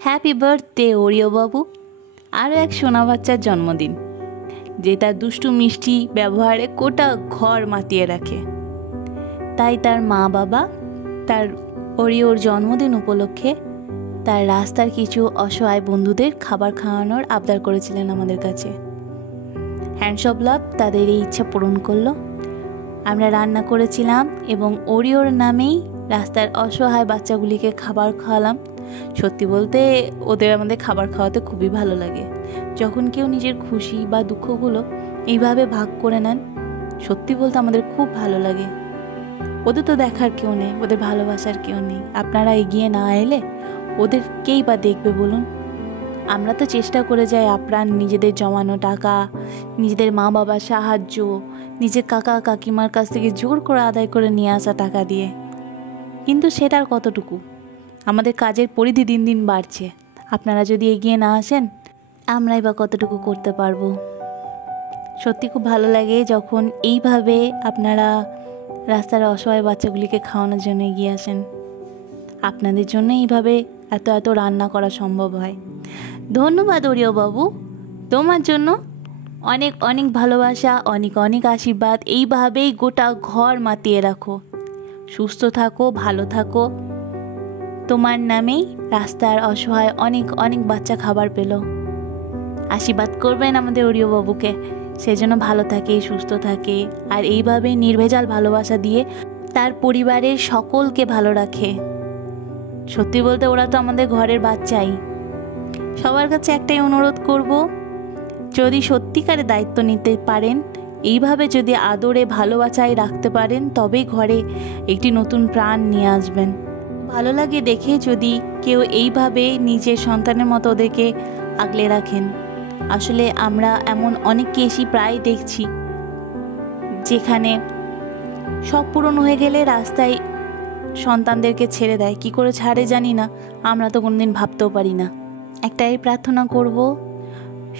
Happy birthday Oreo বাবু। আরও এক সোনা বাচ্চার জন্মদিন, যে তার দুষ্টু মিষ্টি ব্যবহারে গোটা ঘর মাতিয়ে রাখে। তাই তার মা বাবা তার ওরিওর জন্মদিন উপলক্ষে তার রাস্তার কিছু অসহায় বন্ধুদের খাবার খাওয়ানোর আবদার করেছিলেন আমাদের কাছে। হ্যান্ডস অফ লাভ তাদের এই ইচ্ছা পূরণ করলো। আমরা রান্না করেছিলাম এবং ওরিওর নামেই রাস্তার অসহায় বাচ্চাগুলিকে খাবার খাওয়ালাম। সত্যি বলতে ওদের আমাদের খাবার খাওয়াতে খুবই ভালো লাগে। যখন কেউ নিজের খুশি বা দুঃখগুলো এইভাবে ভাগ করে নেন, সত্যি বলতে আমাদের খুব ভালো লাগে। ওদের তো দেখার কেউ নেই, ওদের ভালোবাসার কেউ নেই। আপনারা এগিয়ে না এলে ওদের কেই বা দেখবে বলুন? আমরা তো চেষ্টা করে যাই আপ্রাণ নিজেদের জমানো টাকা, নিজেদের মা বাবার সাহায্য, নিজের কাকা কাকিমার কাছ থেকে জোর করে আদায় করে নিয়ে আসা টাকা দিয়ে, কিন্তু সেটার কতটুকু? আমাদের কাজের পরিধি দিন দিন বাড়ছে। আপনারা যদি এগিয়ে না আসেন, আমরাই বা কতটুকু করতে পারবো? সত্যি খুব ভালো লাগে যখন এইভাবে আপনারা রাস্তার অসহায় বাচ্চাগুলিকে খাওয়ানোর জন্য এগিয়ে আসেন। আপনাদের জন্য এইভাবে এত এত রান্না করা সম্ভব হয়। ধন্যবাদ ওরিও বাবু, তোমার জন্য অনেক অনেক ভালোবাসা, অনেক অনেক আশীর্বাদ। এইভাবেই গোটা ঘর মাতিয়ে রাখো। সুস্থ থাকো, ভালো থাকো। তোমার নামেই রাস্তার অসহায় অনেক অনেক বাচ্চা খাবার পেল। আশীর্বাদ করবেন আমাদের ওরিও বাবুকে, সেজন্য ভালো থাকে, সুস্থ থাকে, আর এইভাবে নির্ভেজাল ভালোবাসা দিয়ে তার পরিবারের সকলকে ভালো রাখে। সত্যি বলতে ওরা তো আমাদের ঘরের বাচ্চাই। সবার কাছে একটাই অনুরোধ করব, যদি সত্যিকারে দায়িত্ব নিতে পারেন, এইভাবে যদি আদরে ভালোবাসায় রাখতে পারেন, তবেই ঘরে একটি নতুন প্রাণ নিয়ে আসবেন। ভালো লাগে দেখে যদি কেউ এইভাবে নিজের সন্তানের মতো ওদেরকে আগলে রাখেন। আসলে আমরা এমন অনেক কেসই প্রায় দেখছি যেখানে সব পূরণ হয়ে গেলে রাস্তায় সন্তানদেরকে ছেড়ে দেয়। কি করে ছাড়ে জানি না, আমরা তো কোনোদিন ভাবতেও পারি না। একটাই প্রার্থনা করব,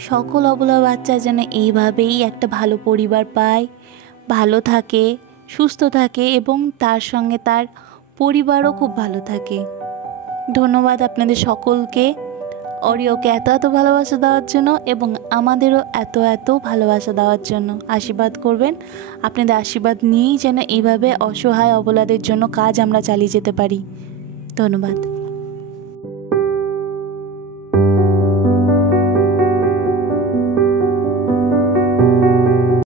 সকল অবলা বাচ্চা যেন এইভাবেই একটা ভালো পরিবার পায়, ভালো থাকে, সুস্থ থাকে এবং তার সঙ্গে তার পরিবারও খুব ভালো থাকে। ধন্যবাদ আপনাদের সকলকে, ওরিওকে এত এত ভালোবাসা দেওয়ার জন্য এবং আমাদেরও এত এত ভালোবাসা দেওয়ার জন্য। আশীর্বাদ করবেন, আপনাদের আশীর্বাদ নিয়েই যেন এইভাবে অসহায় অবলাদের জন্য কাজ আমরা চালিয়ে যেতে পারি। ধন্যবাদ।